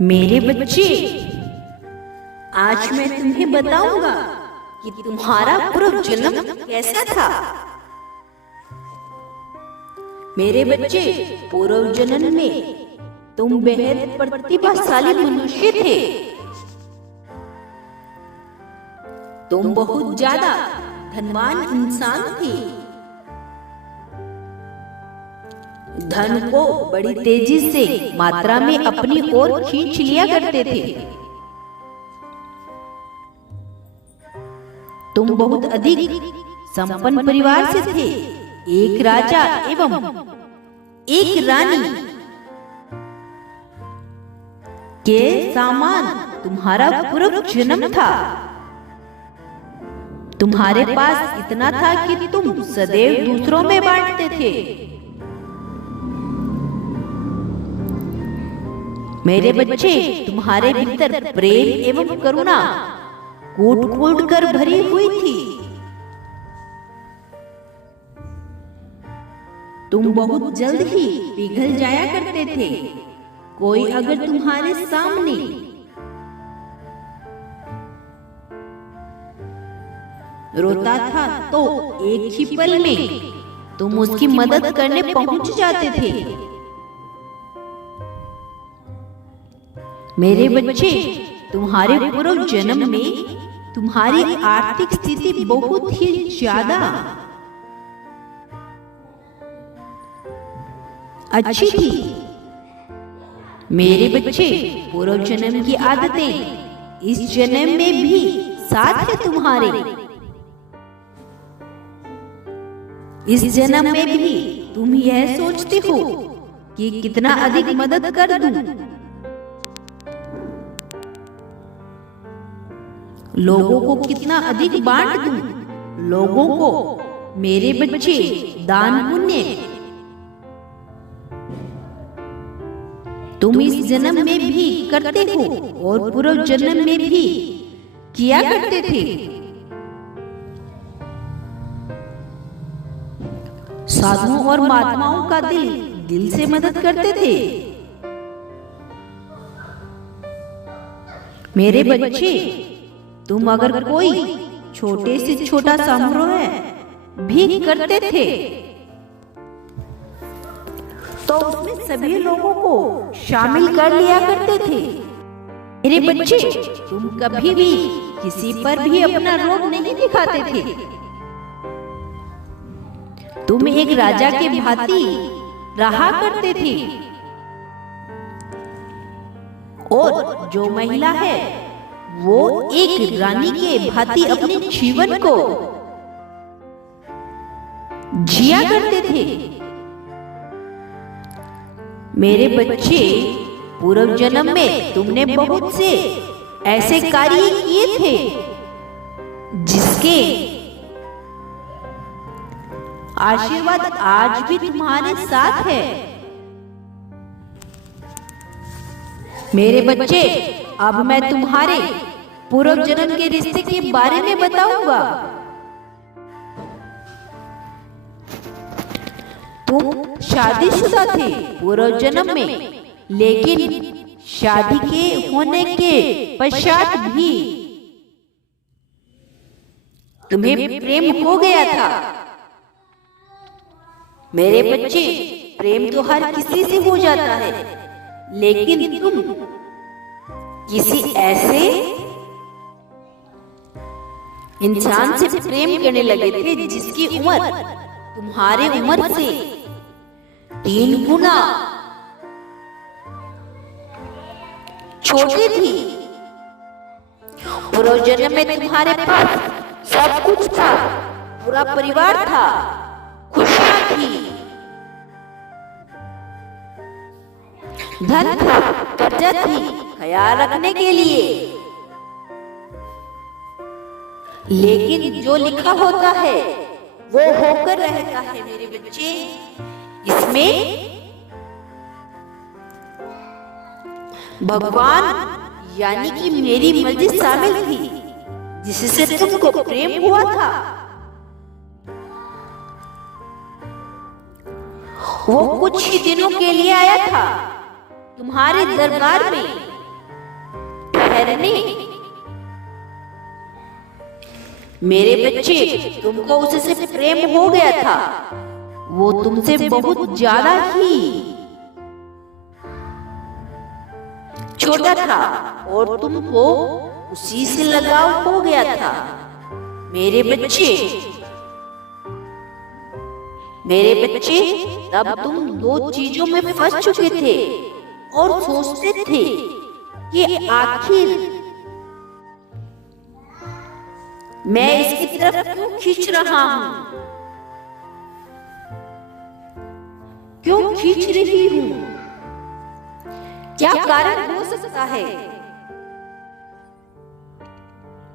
मेरे बच्चे, आज मैं तुम्हें बताऊंगा कि तुम्हारा पूर्व जन्म कैसा था। मेरे बच्चे, पूर्व जन्म में तुम बेहद प्रतिभाशाली मनुष्य थे। तुम बहुत ज्यादा धनवान इंसान थे। धन को बड़ी तेजी से मात्रा में अपनी ओर खींच लिया करते थे। तुम बहुत अधिक संपन्न परिवार से थे। एक राजा एवं एक रानी के समान तुम्हारा पूर्व जन्म था। तुम्हारे पास इतना था कि तुम सदैव दूसरों में बांटते थे। मेरे बच्चे, तुम्हारे भीतर प्रेम एवं करुणा कूट कूट कर भरी हुई थी। तुम बहुत जल्द ही पिघल जाया करते थे। कोई अगर तुम्हारे सामने रोता था तो एक ही पल में तुम उसकी मदद करने पहुंच जाते थे। मेरे बच्चे, तुम्हारे पूर्व जन्म में तुम्हारी आर्थिक स्थिति बहुत ही ज्यादा अच्छी थी। मेरे बच्चे, पूर्व जन्म की आदतें इस जन्म में भी साथ है तुम्हारे। इस जन्म में भी तुम यह सोचते हो कि कितना अधिक मदद कर दूं, लोगों को कितना अधिक बांट दूं, लोगों को। मेरे बच्चे, दान पुण्य तुम इस जन्म में भी करते हो और पूर्व जन्म में भी किया करते थे। साधुओं और महात्माओं का दिल से मदद करते थे। मेरे बच्चे, तुम अगर कोई छोटे से छोटा समारोह भी करते थे तो उसमें सभी लोगों को शामिल कर लिया करते थे। मेरे बच्चे, तुम कभी भी किसी पर भी अपना रोब नहीं दिखाते थे। तुम एक राजा के भांति रहा करते थे और जो महिला है वो एक रानी के भांति अपने जीवन को जिया करते थे। मेरे बच्चे, पूर्व जन्म में तुमने बहुत से ऐसे कार्य किए थे जिसके आशीर्वाद आज भी तुम्हारे साथ है। मेरे बच्चे, अब मैं तुम्हारे पूर्व जन्म के रिश्ते के बारे में बताऊंगा। तुम शादीशुदा थे पूर्व जन्म में, लेकिन शादी के होने के पश्चात भी तुम्हें प्रेम हो गया था। मेरे बच्चे, प्रेम तो हर किसी से हो जाता है, लेकिन तुम किसी ऐसे इंसान से प्रेम करने लगे थे जिसकी उम्र तुम्हारे उम्र से 3 गुना छोटी थी। पूर्व जन्म में तुम्हारे पास सब कुछ था, पूरा परिवार था, खुशियां थी, धन था, कर्जा थी ख्याल रखने के लिए। लेकिन जो लिखा होता है वो होकर रहता है। मेरे बच्चे, इसमें भगवान यानी कि मेरी मर्जी शामिल थी, जिससे तुमको प्रेम हुआ था। वो कुछ ही दिनों के लिए आया था तुम्हारे दरबार में ठहरने। मेरे बच्चे, तुमको उससे प्रेम हो गया था। वो तुमसे बहुत ज्यादा ही छोटा था और तुमको उसी से लगाव हो गया था। मेरे बच्चे, तब तुम दो चीजों में फंस चुके थे और सोचते थे कि आखिर मैं इसकी तरफ क्यों खींच रहा हूं, क्यों खींच रही हूं, क्या कारण हो सकता है।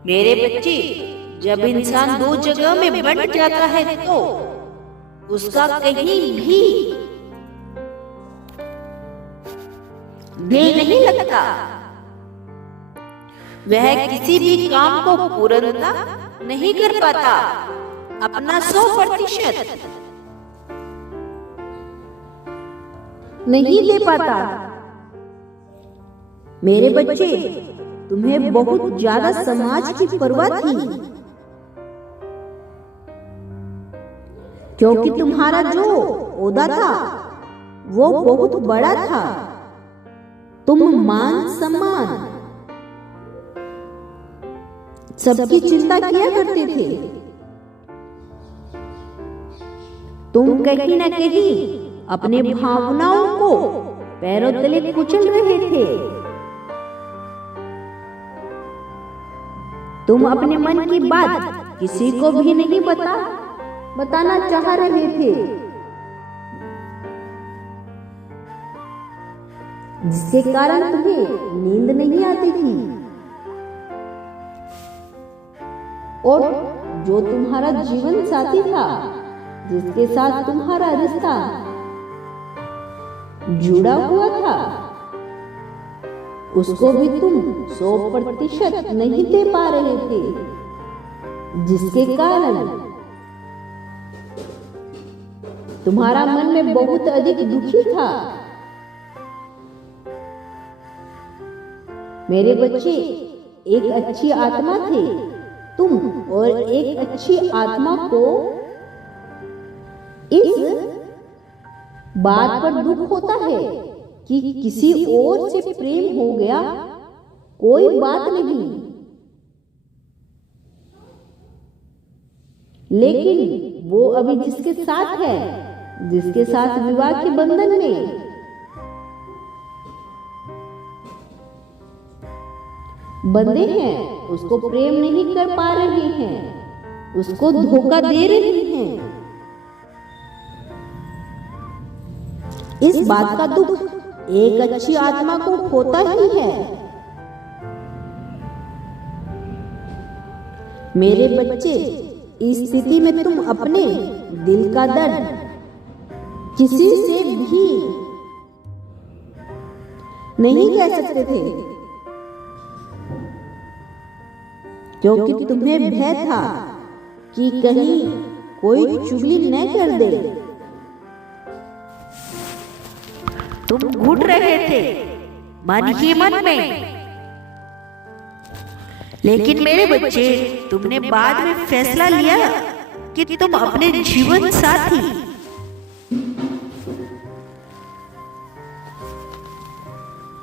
मेरे बच्चे, जब इंसान दो जगह में बंट जाता है तो उसका कहीं भी दिल नहीं लगता। वह किसी भी काम को पूर्णतः नहीं कर पाता, अपना 100% नहीं दे पाता। मेरे बच्चे, तुम्हें बहुत ज्यादा समाज की परवाह थी, क्योंकि तुम्हारा जो ओहदा था वो बहुत बड़ा था। तुम मान सम्मान सबकी चिंता किया करते थे। तुम कहीं न कहीं अपने भावनाओं को पैरों तले कुचल रहे थे। तुम अपने मन की बात किसी को भी नहीं बताना चाह रहे थे, जिसके कारण तुम्हें नींद नहीं आती थी। और जो तुम्हारा जीवन साथी था, जिसके साथ तुम्हारा रिश्ता जुड़ा हुआ था, उसको भी तुम 100% नहीं दे पा रहे थे, जिसके कारण तुम्हारा मन में बहुत अधिक दुखी था। मेरे बच्चे, एक अच्छी आत्मा थे तुम, और एक अच्छी आत्मा को इस बात पर दुख होता है कि किसी और से प्रेम हो गया, कोई बात नहीं, लेकिन वो अभी जिसके साथ है, जिसके साथ विवाह के बंधन में बंधे हैं, उसको प्रेम नहीं कर पा रहे हैं, उसको धोखा दे रहे हैं। इस बात का दुख एक अच्छी आत्मा को होता ही है। मेरे बच्चे, इस स्थिति में तुम अपने दिल का दर्द किसी से भी नहीं कह सकते थे, क्योंकि तुम्हें भय था कि कहीं कोई चुगली न कर दे। तुम घुट रहे थे मन ही मन में। लेकिन मेरे बच्चे, तुमने बाद में फैसला लिया कि तुम अपने जीवन साथी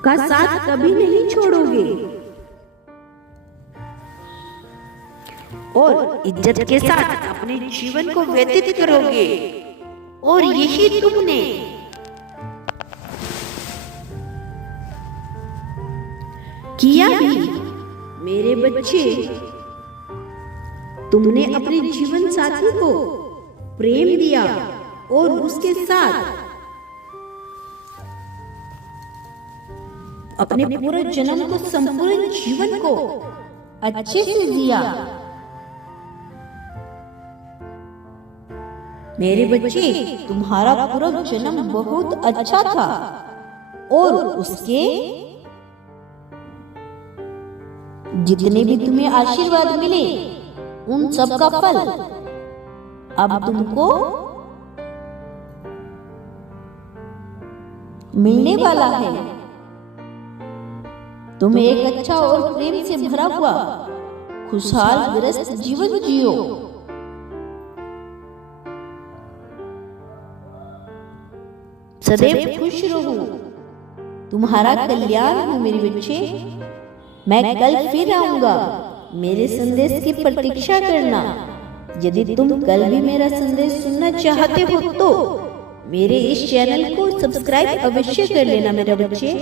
का साथ कभी नहीं छोड़ोगे और इज्जत के साथ अपने जीवन को व्यतीत करोगे। और यही तुमने किया भी। मेरे बच्चे, तुमने अपने जीवन साथी को प्रेम दिया और उसके साथ अपने पूरे जन्म को, संपूर्ण जीवन को अच्छे से जिया। मेरे बच्चे, तुम्हारा पूरा जन्म बहुत अच्छा था और उसके जितने भी तुम्हें आशीर्वाद मिले, उन सब का फल अब तुमको मिलने वाला है। तुम एक अच्छा और प्रेम से भरा हुआ खुशहाल गृहस्थ जीवन जियो। सदैव खुश रहो। तुम्हारा कल्याण हो मेरे बच्चे। मैं कल फिर आऊंगा। मेरे संदेश की प्रतीक्षा करना। यदि तुम कल भी मेरा संदेश सुनना चाहते हो तो मेरे इस चैनल को सब्सक्राइब अवश्य कर लेना मेरे बच्चे।